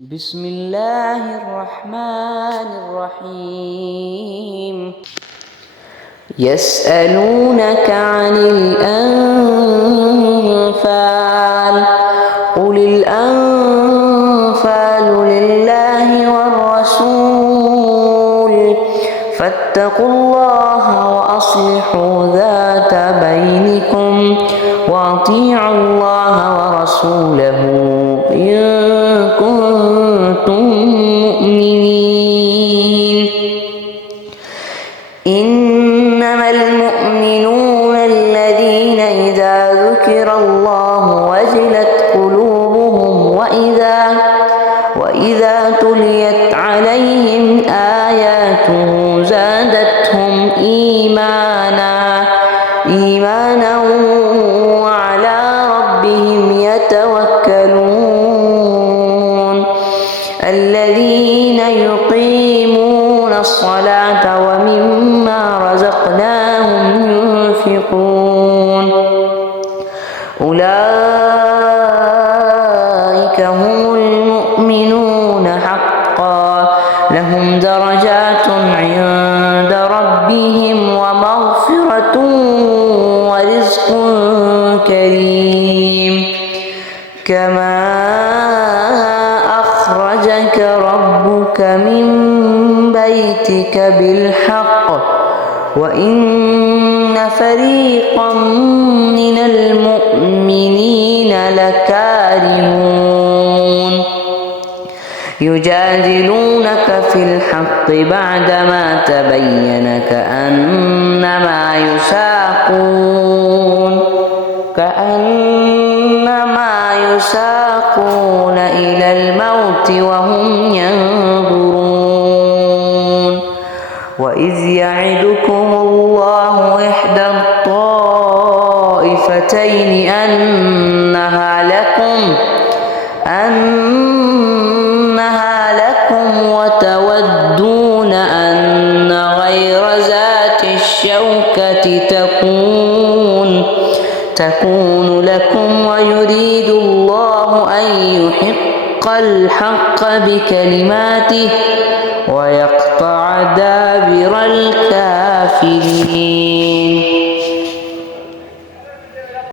بسم الله الرحمن الرحيم يسألونك عن الأنفال قل الأنفال لله والرسول فاتقوا الله وأصلحوا ذات بينكم وأطيعوا الله ورسوله إن كنتم مؤمنين إنما المؤمنون الذين إذا ذكر الله وجلت قلوبهم وإذا تليت عليهم آياته زادتهم إيمانا وعلى ربهم يتوكلون الذين يقيمون الصلاة ومما رزقناهم ينفقون أولئك هم المؤمنون حقا لهم درجات عند ربهم ومغفرة ورزق كريم كما أخرجك ربك من بيتك بالحق وإن فريقا من المؤمنين لكارهون يجادلونك في الحق بعدما تبين كأنما يساقون إلى الموت وهم ينظرون وإذ يعدكم الله إحدى الطائفتين أنها لكم وتودون أن غير ذات الشوكة تكون لكم ويريد الله أن يحق الحق بكلماته ويقطع دابر الكافرين.